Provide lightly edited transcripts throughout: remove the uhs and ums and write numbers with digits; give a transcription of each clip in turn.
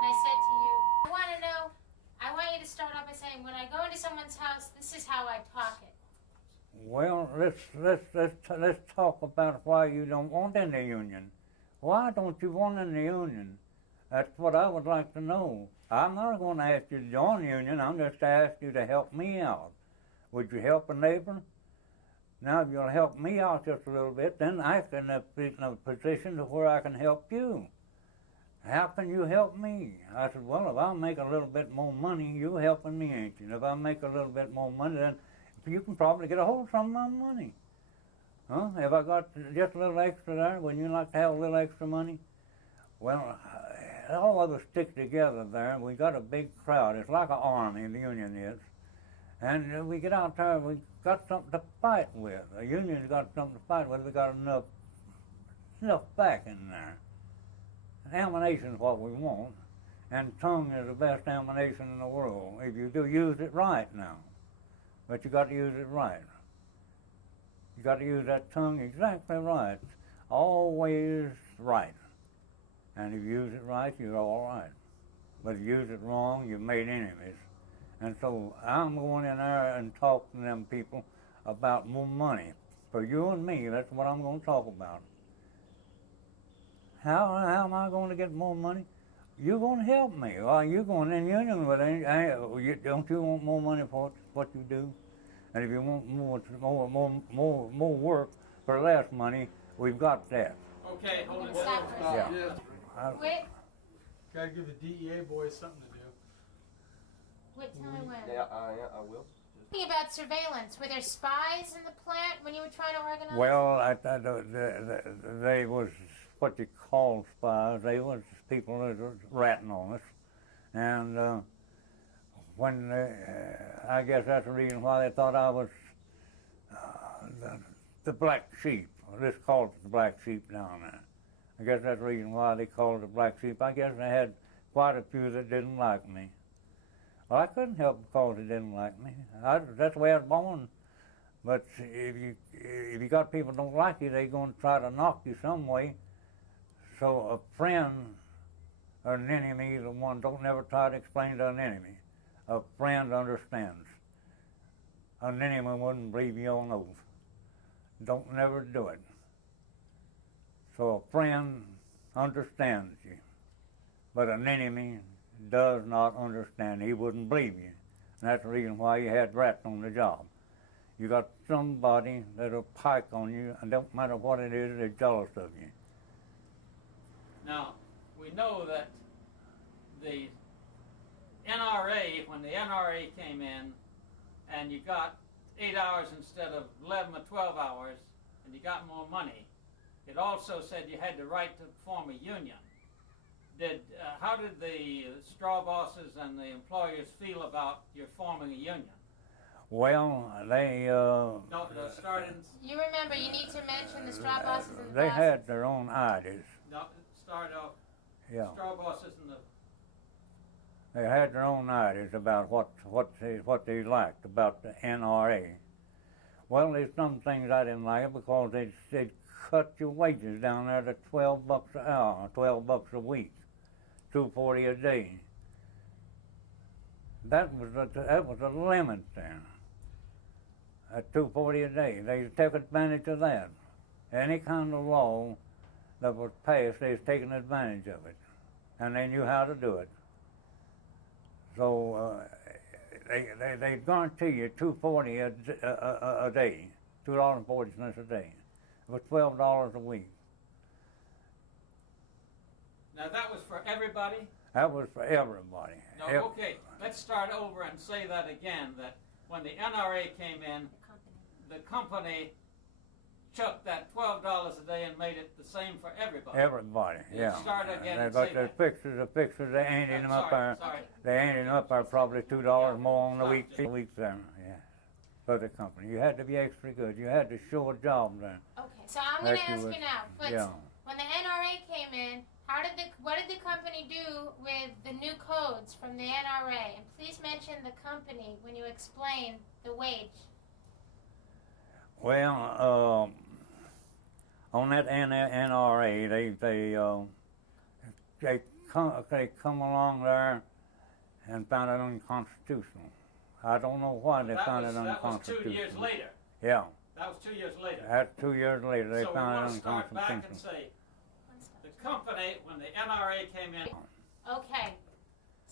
and I said to you, I want you to start off by saying, when I go into someone's house, this is how I talk it. Well, let's talk about why you don't want in the union. Why don't you want in the union? That's what I would like to know. I'm not going to ask you to join the union. I'm just asking you to help me out. Would you help a neighbor? Now, if you'll help me out just a little bit, then I can be in a position to where I can help you. How can you help me? I said, well, if I make a little bit more money, you're helping me, ain't you? And if I make a little bit more money, then you can probably get a hold of some of my money. Huh? If I got just a little extra there, wouldn't you like to have a little extra money? Well, all of us stick together there. We got a big crowd. It's like an army, the union is. And we get out there, we got something to fight with. The union's got something to fight with. We got enough back in there. Ammunition's what we want, and tongue is the best ammunition in the world, if you do use it right now. But you got to use it right. You got to use that tongue exactly right, always right. And if you use it right, you're all right. But if you use it wrong, you've made enemies. And so I'm going in there and talk to them people about more money. For you and me, that's what I'm going to talk about. How am I going to get more money? You're going to help me. Well, you're going in union with it. Don't you want more money for what you do? And if you want more work for less money, we've got that. Okay, hold it. Yeah. Wait. Gotta give the DEA boys something to do. Wait, tell me when. Yeah, I will. Talking about surveillance, were there spies in the plant when you were trying to organize? Well, they was what you call spies. They was people that was ratting on us. And when I guess that's the reason why they thought I was the black sheep. Let's call it the black sheep down there. I guess that's the reason why they called it the black sheep. I guess they had quite a few that didn't like me. Well, I couldn't help because they didn't like me. That's the way I was born. But if you got people that don't like you, they're going to try to knock you some way. So a friend or an enemy, either one, don't never try to explain to an enemy. A friend understands. An enemy wouldn't believe you on oath. Don't never do it. So a friend understands you, but an enemy does not understand. He wouldn't believe you. And that's the reason why you had rats on the job. You got somebody that'll pike on you, and don't matter what it is, they're jealous of you. Now, we know that the NRA, when the NRA came in, and you got 8 hours instead of 11 or 12 hours, and you got more money, it also said you had the right to form a union. How did the straw bosses and the employers feel about your forming a union? Well, they... started... You remember, you need to mention the straw bosses and the They bosses. had their own ideas. No, start off. Yeah. Straw bosses and the... They had their own ideas about what they liked about the NRA. Well, there's some things I didn't like because they'd cut your wages down there to $12 an hour, $12 a week, $2.40 a day. That was a limit there. At $2.40 a day, they took advantage of that. Any kind of law that was passed, they was taking advantage of it, and they knew how to do it. So they guarantee you $2.40 a day, $2.40 a day. It was $12 a week. Now that was for everybody? That was for everybody. No, okay, let's start over and say that again, that when the NRA came in, the company took that $12 a day and made it the same for everybody. Everybody, yeah. Start again and but say the that. fixers, they handed them up there. Sorry. They handed them up there probably $2 more on the week there, yeah, for the company. You had to be extra good. You had to show a job there. Okay, so I'm going to ask you now. Yeah. When the NRA came in, what did the company do with the new codes from the NRA? And please mention the company when you explain the wage. Well, on that NRA, they come along there and found it unconstitutional. I don't know why they found it unconstitutional. That was 2 years later. Yeah. That was 2 years later. That's 2 years later they So we found want it to start back and unconstitutional. say, the company, when the NRA came in, Okay.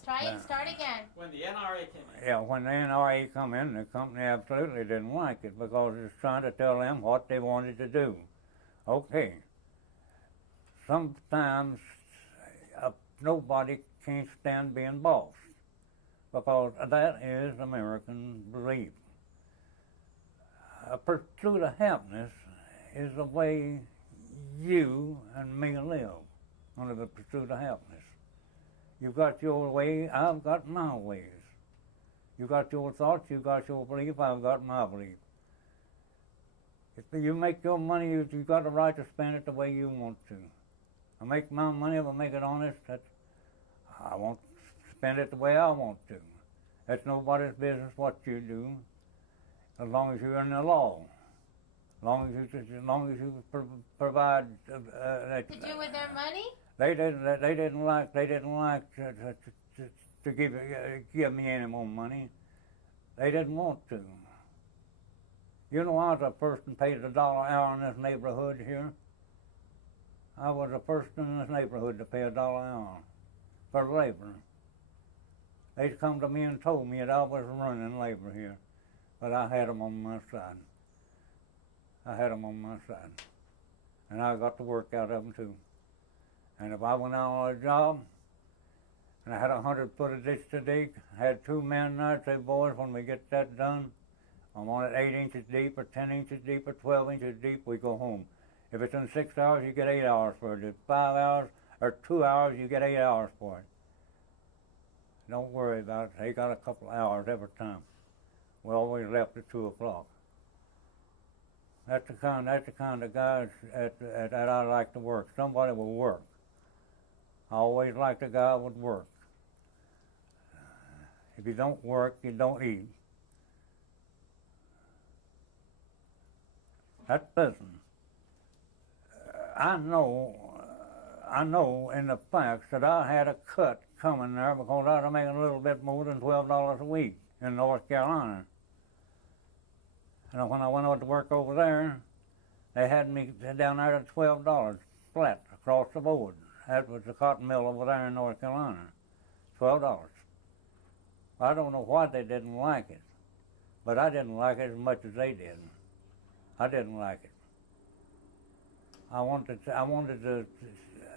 Yeah. Start again. when the NRA came in, Yeah, when the NRA come in, the company absolutely didn't like it because it's trying to tell them what they wanted to do. Okay. Sometimes nobody can't stand being bossed because that is American belief. A pursuit of happiness is the way you and me live, under the pursuit of happiness. You've got your way, I've got my ways. You got your thoughts, you got your belief, I've got my belief. If you make your money, you've got the right to spend it the way you want to. I make my money, if I make it honest, I won't spend it the way I want to. That's nobody's business what you do, as long as you're in the law. As long as you provide that. To do with their money? They didn't like to give me any more money. They didn't want to. You know, I was the person paid $1 an hour in this neighborhood here. I was the first in this neighborhood to pay $1 an hour for labor. They come to me and told me that I was running labor here, but I had them on my side. And I got the work out of them too. And if I went out on a job and I had 100 foot of ditch to dig, I had 2 men there, say, boys, when we get that done, I want it 8 inches deep or 10 inches deep or 12 inches deep, we go home. If it's in 6 hours, you get 8 hours for it. If it's 5 hours or 2 hours, you get 8 hours for it. Don't worry about it. They got a couple of hours every time. We always left at 2 o'clock. That's the kind of guys that I like to work. Somebody will work. I always liked a guy who would work. If you don't work, you don't eat. That's business. I know in the facts that I had a cut coming there because I was making a little bit more than $12 a week in North Carolina. And when I went out to work over there, they had me down there at $12 flat across the board. That was the cotton mill over there in North Carolina. $12. I don't know why they didn't like it, but I didn't like it as much as they did. I didn't like it. I wanted to,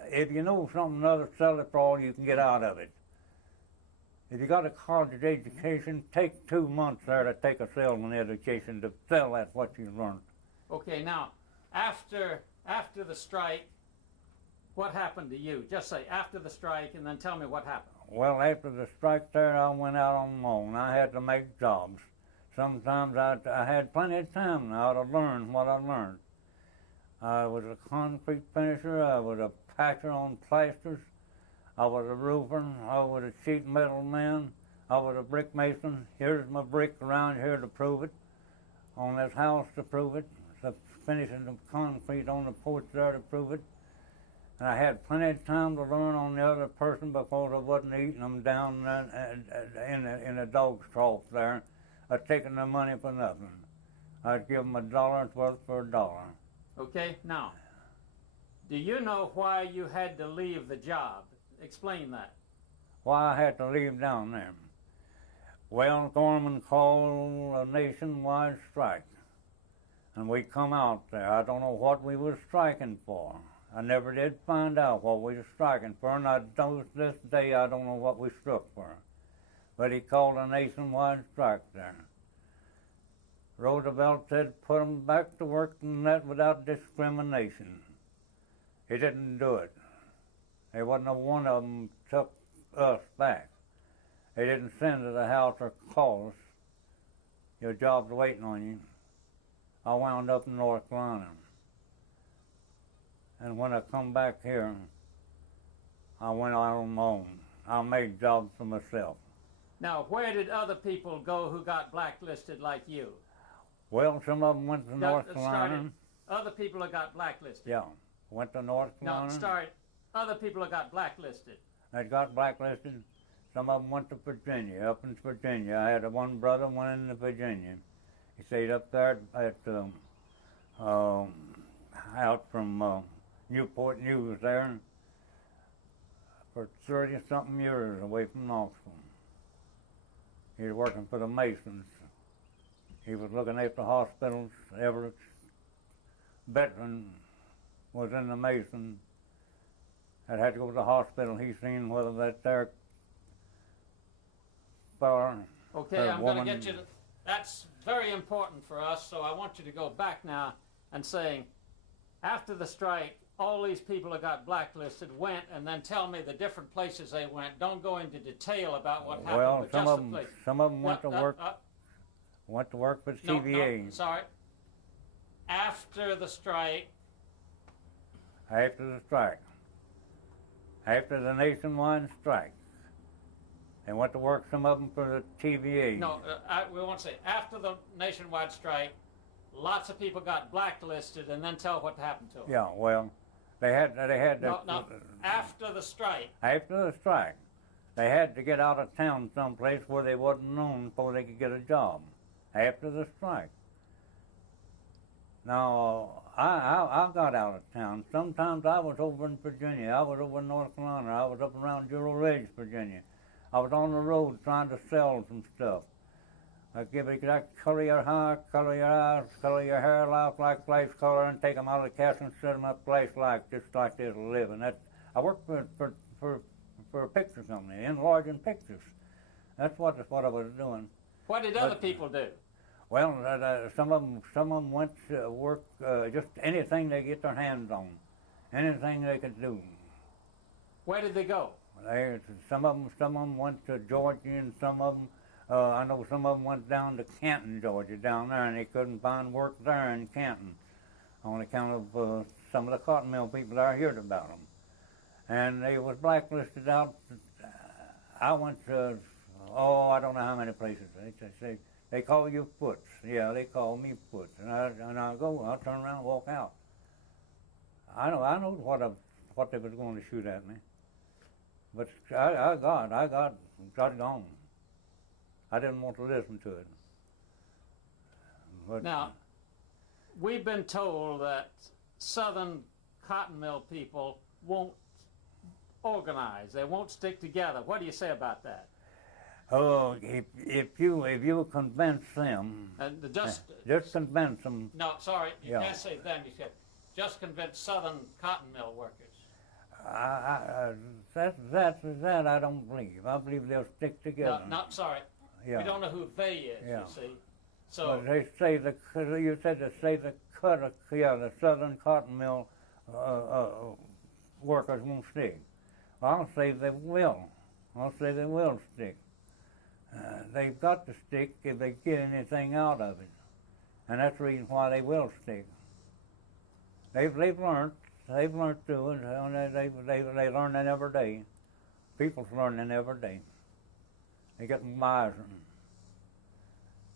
if you know something other, sell it for all you can get out of it. If you got a college education, take 2 months there to take a salesman education to sell that what you learned. okay, now, after the strike, what happened to you? Just say after the strike and then tell me what happened. Well, after the strike there, I went out on my own. I had to make jobs. Sometimes I had plenty of time now to learn what I learned. I was a concrete finisher. I was a patcher on plasters. I was a roofer. I was a sheet metal man. I was a brick mason. Here's my brick around here to prove it. On this house to prove it. So finishing the concrete on the porch there to prove it. And I had plenty of time to learn on the other person because I wasn't eating them down in the dog's trough there, taking their money for nothing. I'd give them $1's worth for $1. Okay, now, do you know why you had to leave the job? Explain that. Why I had to leave down there? Well, Gorman called a nationwide strike, and we come out there. I don't know what we were striking for. I never did find out what we were striking for, and to this day I don't know what we struck for. But he called a nationwide strike there. Roosevelt said put them back to work and that without discrimination. He didn't do it. There wasn't a one of them took us back. They didn't send to the house or call us. Your job's waiting on you. I wound up in North Carolina. And when I come back here, I went out on my own. I made jobs for myself. Now, where did other people go who got blacklisted like you? Well, some of them went to North Carolina. Other people who got blacklisted. Yeah, went to North Carolina. No, other people who got blacklisted. that got blacklisted. Some of them went to Virginia, up in Virginia. I had one brother went into Virginia. He stayed up there at out from Newport News there for 30-something years away from Knoxville. He was working for the Masons. He was looking after hospitals. Every veteran was in the Mason had to go to the hospital. He seen whether that there bar. Okay, I'm going to get you to, that's very important for us, so I want you to go back now and saying, after the strike, all these people that got blacklisted went, and then tell me the different places they went. Don't go into detail about what happened, Well, but just the place. some of them went to work for the TVA. No, sorry. After the strike. After the strike. After the nationwide strike. They went to work, some of them, for the TVA. No, we won't say after the nationwide strike. Lots of people got blacklisted, and then tell what happened to them. Yeah, well, they had. No, after the strike. After the strike, they had to get out of town someplace where they wasn't known before they could get a job. After the strike. Now, I got out of town. Sometimes I was over in Virginia. I was over in North Carolina. I was up around Jewel Ridge, Virginia. I was on the road trying to sell some stuff. I give it that color your hair, color your eyes, color your hair like flash color, and take them out of the cast and set them up flash like, just like this for a living. I worked for a picture company, enlarging pictures. That's what I was doing. What did other people do? Well, some of them went to work just anything they get their hands on, anything they could do. Where did they go? Some of them went to Georgia, and some of them. I know some of them went down to Canton, Georgia, down there, and they couldn't find work there in Canton on account of some of the cotton mill people there heard about them. And they was blacklisted out. I went to, I don't know how many places. They call you Foots. Yeah, they call me Foots. And I go, I'll turn around and walk out. I know what they was going to shoot at me. But I got gone. I didn't want to listen to it. But now, we've been told that Southern cotton mill people won't organize. They won't stick together. What do you say about that? Oh, if you convince them, just convince them. No, sorry, you can't say them. You said just convince Southern cotton mill workers. That I don't believe. I believe they'll stick together. No, sorry. Yeah. We don't know who they is. Yeah. You see. So but they say the Southern cotton mill workers won't stick. Well, I'll say they will. I'll say they will stick. They've got to stick if they get anything out of it, and that's the reason why they will stick. They've learned through it. They learn it every day. People's learning every day. They getting wiser.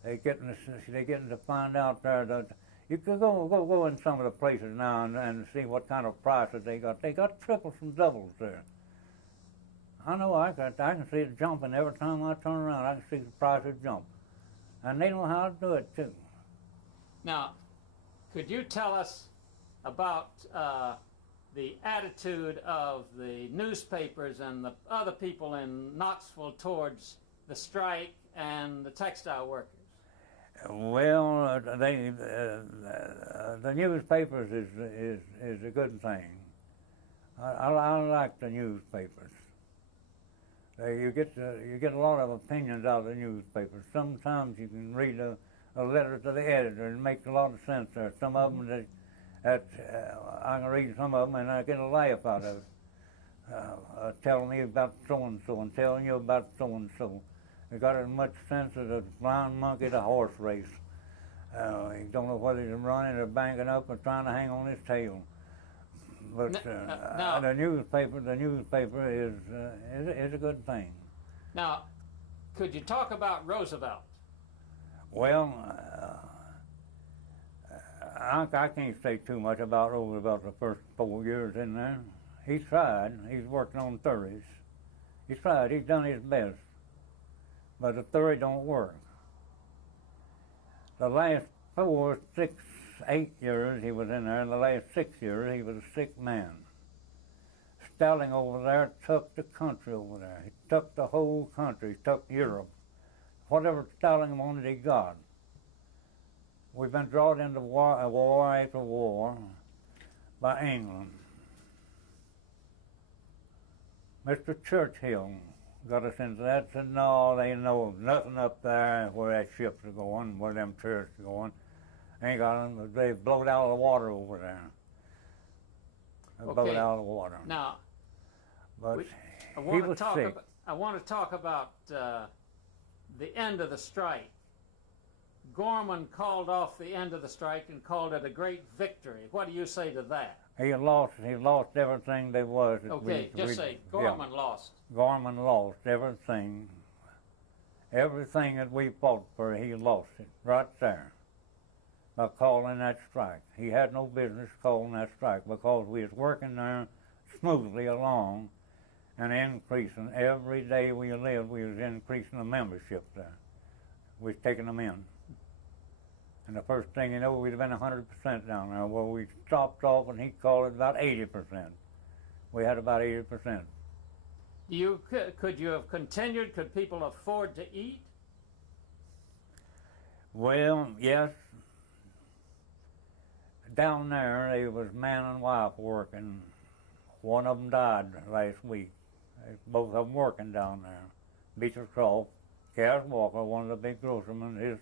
They getting to find out there that you can go in some of the places now and see what kind of prices they got. They got triples and doubles there. I know I can see it jumping every time I turn around. I can see the prices jump, and they know how to do it too. Now, could you tell us about the attitude of the newspapers and the other people in Knoxville towards the strike and the textile workers? Well, the newspapers is a good thing. I like the newspapers. You get a lot of opinions out of the newspapers. Sometimes you can read a letter to the editor and make a lot of sense there. Some of them that I can read some of them and I get a laugh out of it. Telling me about so and so and telling you about so and so. They got as much sense as a blind monkey at a horse race. You don't know whether he's running or banking up or trying to hang on his tail. But the newspaper is a good thing. Now, could you talk about Roosevelt? Well, I can't say too much about Roosevelt the first 4 years in there. He tried. He's working on 30s. He tried. He's done his best. But the theory don't work. The last 4, 6, 8 years he was in there. In the last 6 years, he was a sick man. Stalin over there took the country over there. He took the whole country. He took Europe. Whatever Stalin wanted, he got. We've been drawn into war after war by England. Mr. Churchill got us into that, said, no, they know nothing up there where that ships are going, where them turrets are going. Ain't got them. They blowed out of the water over there. They blowed out of the water. Now, but I he want was to talk sick. about, I want to talk about the end of the strike. Gorman called off the end of the strike and called it a great victory. What do you say to that? He lost everything there was. Okay, just say Gorman lost. Gorman lost everything. Everything that we fought for, he lost it right there by calling that strike. He had no business calling that strike because we was working there smoothly along and increasing. Every day we lived, we was increasing the membership there. We was taking them in. And the first thing you know, we'd have been 100% down there. Well, we stopped off and he called it about 80%. We had about 80%. Could you have continued? Could people afford to eat? Well, yes. Down there, they was man and wife working. One of them died last week. Both of them working down there. Beecher Croft, Cass Walker, one of the big grocermen, his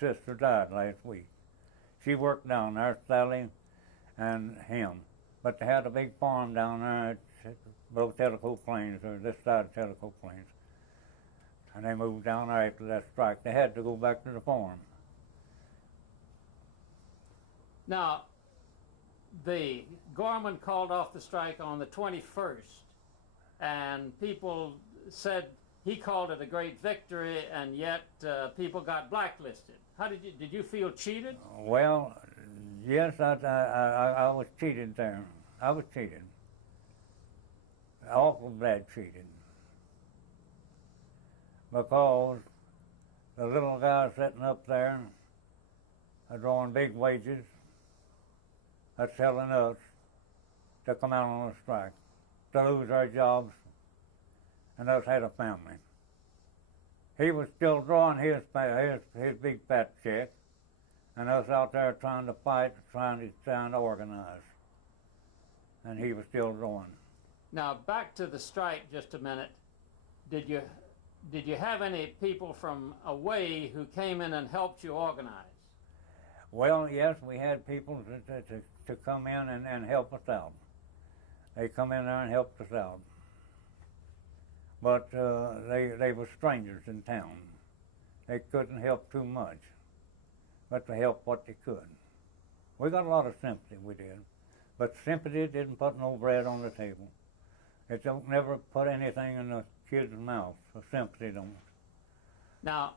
sister died last week. She worked down there, Sally and him. But they had a big farm down there at below Tellico Plains, or this side of Tellico Plains. And they moved down there after that strike. They had to go back to the farm. Now, the Gorman called off the strike on the 21st, and people said he called it a great victory, and yet people got blacklisted. How did you feel cheated? Well, yes, I was cheated there. I was cheated. Awful bad cheated. Because the little guy sitting up there are drawing big wages, are telling us to come out on a strike, to lose our jobs, and us had a family. He was still drawing his big fat check, and us out there trying to fight, trying to organize. And he was still drawing. Now, back to the strike just a minute. Did you have any people from away who came in and helped you organize? Well, yes, we had people to come in and help us out. They come in there and helped us out. But they were strangers in town. They couldn't help too much, but they helped what they could. We got a lot of sympathy, we did. But sympathy didn't put no bread on the table. It don't never put anything in the kid's mouth, so sympathy don't. Now,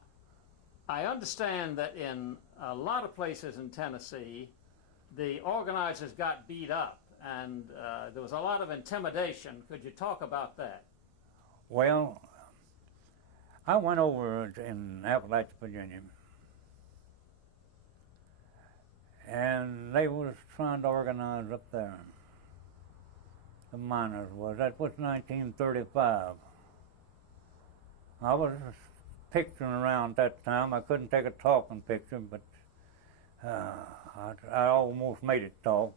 I understand that in a lot of places in Tennessee, the organizers got beat up, and there was a lot of intimidation. Could you talk about that? Well, I went over in Appalachia, Virginia, and they was trying to organize up there. The miners was. That was 1935. I was picturing around that time. I couldn't take a talking picture, but I almost made it talk.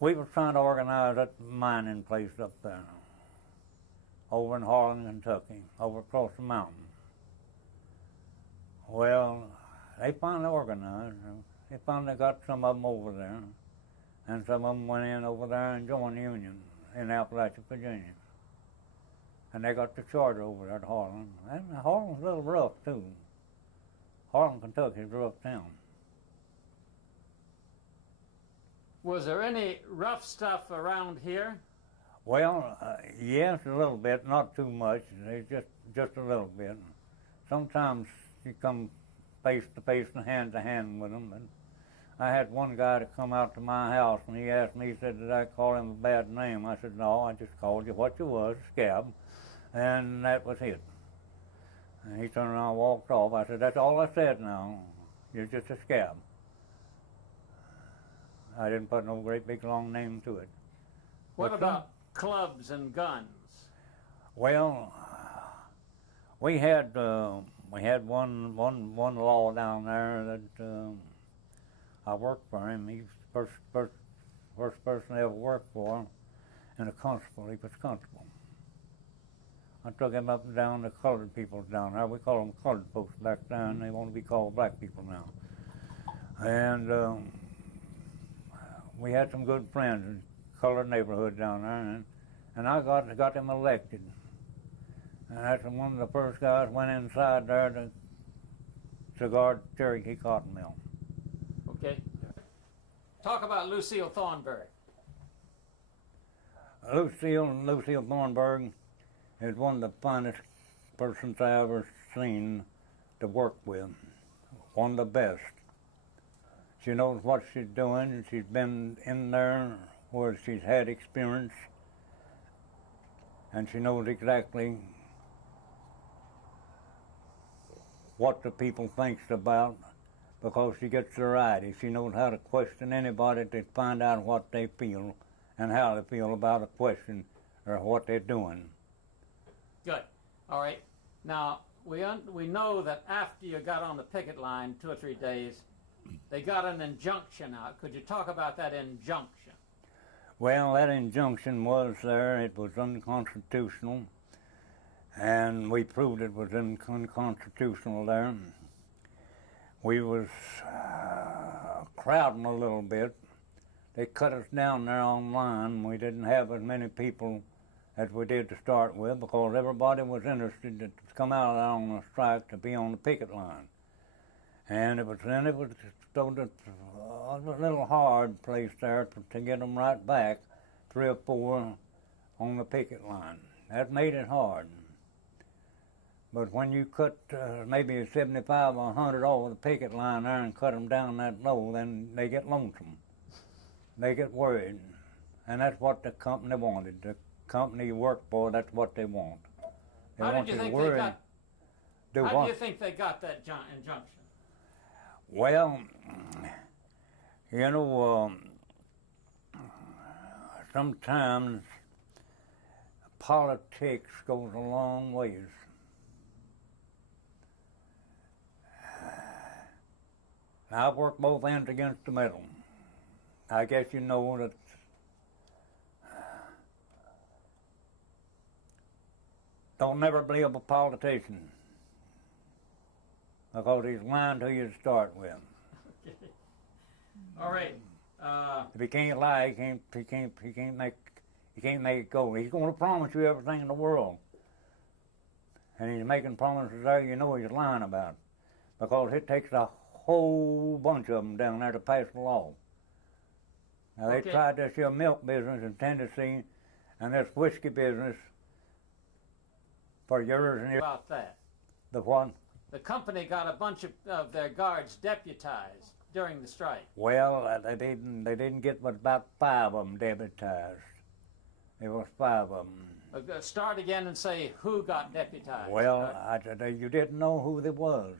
We were trying to organize that mining place up there, over in Harlan, Kentucky, over across the mountain. Well, they finally organized. They finally got some of them over there, and some of them went in over there and joined the Union in Appalachia, Virginia. And they got the charter over there at Harlan. And Harlan's a little rough, too. Harlan, Kentucky is a rough town. Was there any rough stuff around here? Well, yes, a little bit, not too much. It's just a little bit. Sometimes you come face to face and hand to hand with them, I had one guy to come out to my house, and he asked me, he said, did I call him a bad name? I said, no, I just called you what you was, scab, and that was it. And he turned around and walked off. I said, that's all I said now. You're just a scab. I didn't put no great big long name to it. What But about clubs and guns? Well, we had one law down there that I worked for him. He was the first person I ever worked for, and a constable. He was constable. I took him up and down to colored people down there. We call them colored folks back then. They want to be called black people now. And we had some good friends in colored neighborhood down there, and I got him elected. And that's one of the first guys went inside there to guard Cherokee Cotton Mill. Okay. Talk about Lucille Thornburg. Lucille Thornburg is one of the finest persons I ever seen to work with. One of the best. She knows what she's doing, and she's been in there where she's had experience, and she knows exactly what the people thinks about, because she gets variety. She knows how to question anybody to find out what they feel and how they feel about a question or what they're doing. Good. All right. Now, we know that after you got on the picket line 2 or 3 days, they got an injunction out. Could you talk about that injunction? Well, that injunction was there. It was unconstitutional, and we proved it was unconstitutional there. We was crowding a little bit. They cut us down there on line. We didn't have as many people as we did to start with, because everybody was interested to come out on a strike to be on the picket line. And it was a little hard place there to get them right back, 3 or 4 on the picket line. That made it hard. But when you cut maybe 75 or 100 over the picket line there and cut them down that low, then they get lonesome. They get worried. And that's what the company wanted. The company you work for, that's what they want. They How want did you to think worry. How do you think they got that injunction? Well, you know, sometimes politics goes a long ways. I've worked both ends against the middle. I guess you know that don't never believe a politician, because he's lying to you to start with. Okay. All right. If he can't lie, he can't make it go. He's going to promise you everything in the world, and he's making promises there you know he's lying about, because it takes a whole bunch of them down there to pass the law. Now they tried this here milk business in Tennessee, and this whiskey business for years and years. About that. The what? The company got a bunch of their guards deputized during the strike. Well, they didn't get but about 5 of them deputized. There was 5 of them. Start again and say who got deputized. Well, you didn't know who they was.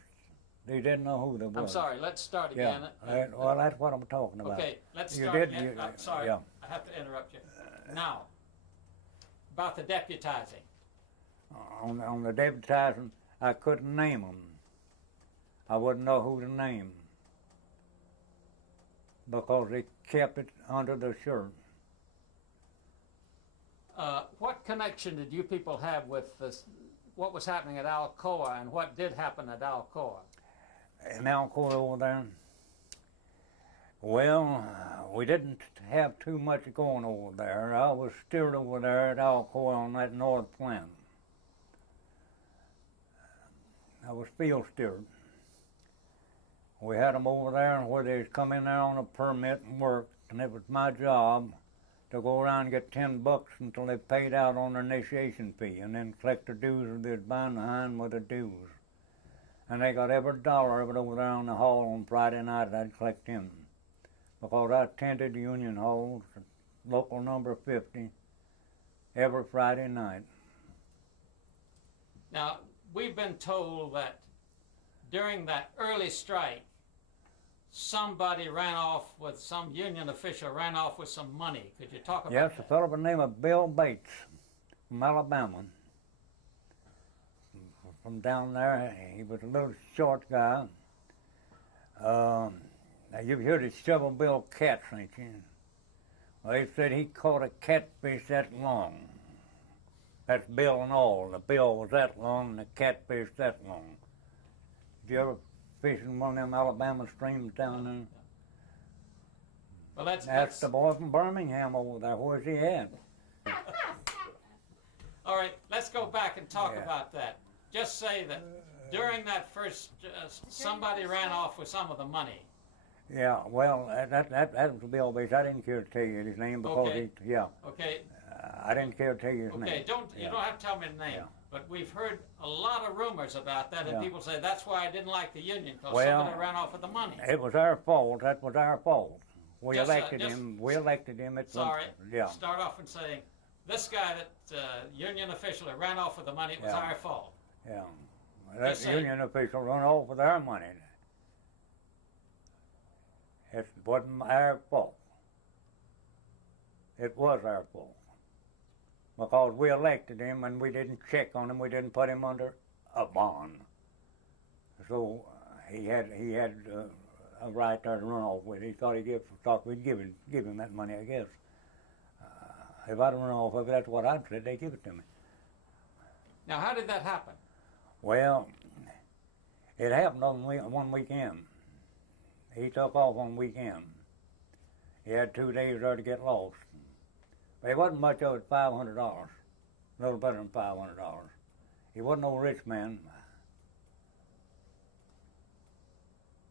They didn't know who they was. I'm sorry, let's start again. Yeah, well, that's what I'm talking about. Okay, let's You start did- again. you- I'm sorry, yeah. I have to interrupt you. Now, about the deputizing. On the deputizing, I couldn't name them. I wouldn't know who to name, because they kept it under the shirt. What connection did you people have with this, what was happening at Alcoa and what did happen at Alcoa? In Alcoa over there, well, we didn't have too much going over there. I was steered over there at Alcoa on that north plant. I was field steered. We had them over there where they'd come in there on a permit and work, and it was my job to go around and get $10 until they paid out on their initiation fee, and then collect their dues, or they'd bind behind with the dues. And they got every dollar of it over there on the hall on Friday night. I'd collect him. because I attended Union Hall, local number 50, every Friday night. Now, we've been told that during that early strike, somebody ran off with, some union official ran off with some money. Could you talk about Yes, a that? fellow by the name of Bill Bates from Alabama. From down there, he was a little short guy. Now you've heard of shovel-billed cats, ain't you? Well, they said he caught a catfish that long. That's bill and all. The bill was that long and the catfish that long. Did you ever fish in one of them Alabama streams down there? Well, Ask the boy from Birmingham over there, where's he at? all right. Let's go back and talk Yeah. about that. Just say that during that first, somebody ran off with some of the money. Yeah, well, that was Bill Bates. I didn't care to tell you his name because Okay. Okay. I didn't care to tell you his Okay. name. You Yeah. don't have to tell me the name. Yeah. But we've heard a lot of rumors about that, and Yeah. people say that's why I didn't like the union, because Well, somebody ran off with the money. It was our fault. That was our fault. We Just, elected just- him. We elected him. It's Sorry. Yeah. Start off and saying, this guy that union official that ran off with the money, it was Yeah. our fault. Yeah. That Just say- union official run off with our money. It wasn't our fault. It was our fault. Because we elected him and we didn't check on him. We didn't put him under a bond. So he had a right there to run off with. He thought we'd give him that money, I guess. If I'd run off with it, that's what I'd said. They give it to me. Now, how did that happen? Well, it happened on one weekend. He took off on weekend. He had 2 days there to get lost. But it wasn't much of it, $500. A little better than $500. He wasn't no rich man.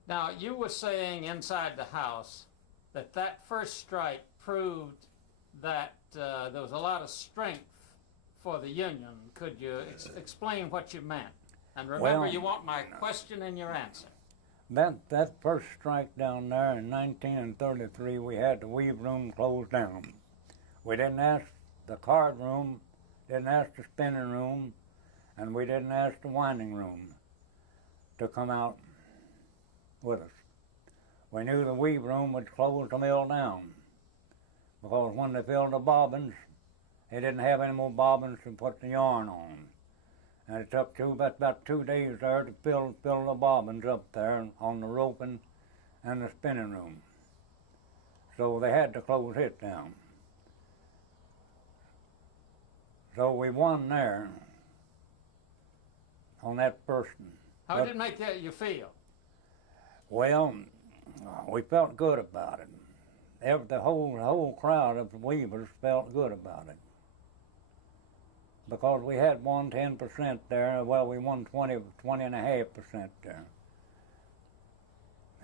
Now, you were saying inside the House that that first strike proved that there was a lot of strength for the Union. Could you explain what you meant? And remember, Well, you want my question and your answer. That first strike down there in 1933, we had the weave room closed down. We didn't ask the card room, didn't ask the spinning room, and we didn't ask the winding room to come out with us. We knew the weave room would close the mill down because when they filled the bobbins, they didn't have any more bobbins to put the yarn on. And it took about 2 days there to fill the bobbins up there on the roping and the spinning room. So they had to close it down. So we won there on that first one. How did it make you feel? Well, we felt good about it. The whole crowd of weavers felt good about it. Because we had won 10% there, well, we won 20.5% there.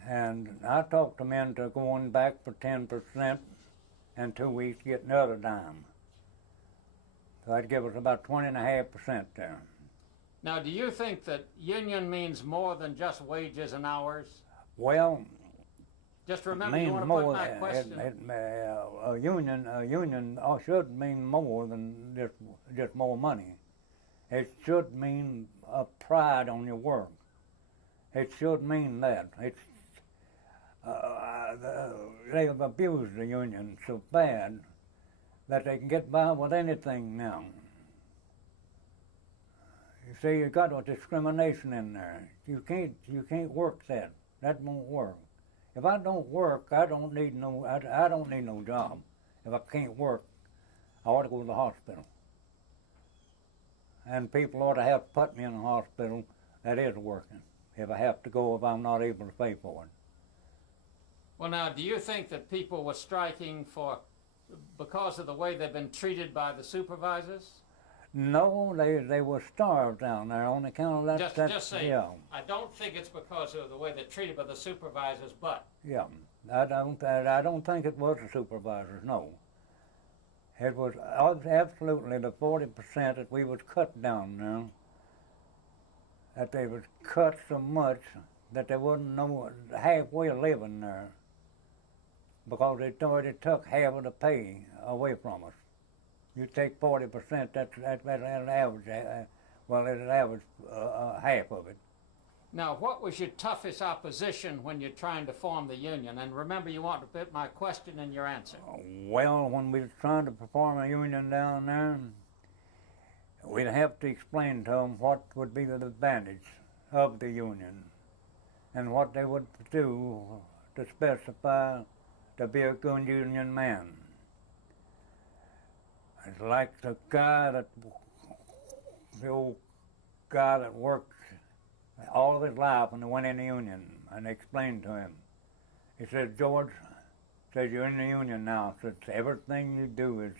And I talked them into going back for 10% and 2 weeks get another dime. So that'd give us about 20.5% there. Now, do you think that union means more than just wages and hours? Well, Just it remember, you means want to more. put my question. A union should mean more than just more money. It should mean a pride on your work. It should mean that. They've abused the union so bad that they can get by with anything now. You see, you got a discrimination in there. You can't work that. That won't work. If I don't work, I don't need no job. If I can't work, I ought to go to the hospital. And people ought to have to put me in a hospital that is working. If I have to go, if I'm not able to pay for it. Well, now, do you think that people were striking because of the way they've been treated by the supervisors? No, they were starved down there on account of that. Just say, yeah, I don't think it's because of the way they're treated by the supervisors, but yeah. I don't think it was the supervisors. No, it was absolutely the 40% that we was cut down there. That they was cut so much that there wasn't no halfway living there. because they already took half of the pay away from us. You take 40%, that's an average, well, it's an average half of it. Now, what was your toughest opposition when you're trying to form the union? And remember, you want to put my question in your answer. Well, when we was trying to perform a union down there, we'd have to explain to them what would be the advantage of the union and what they would do to specify to be a good union man. It's like the old guy that worked all of his life and went in the union, and they explained to him. He said, George, says, you're in the union now. Says, everything you do is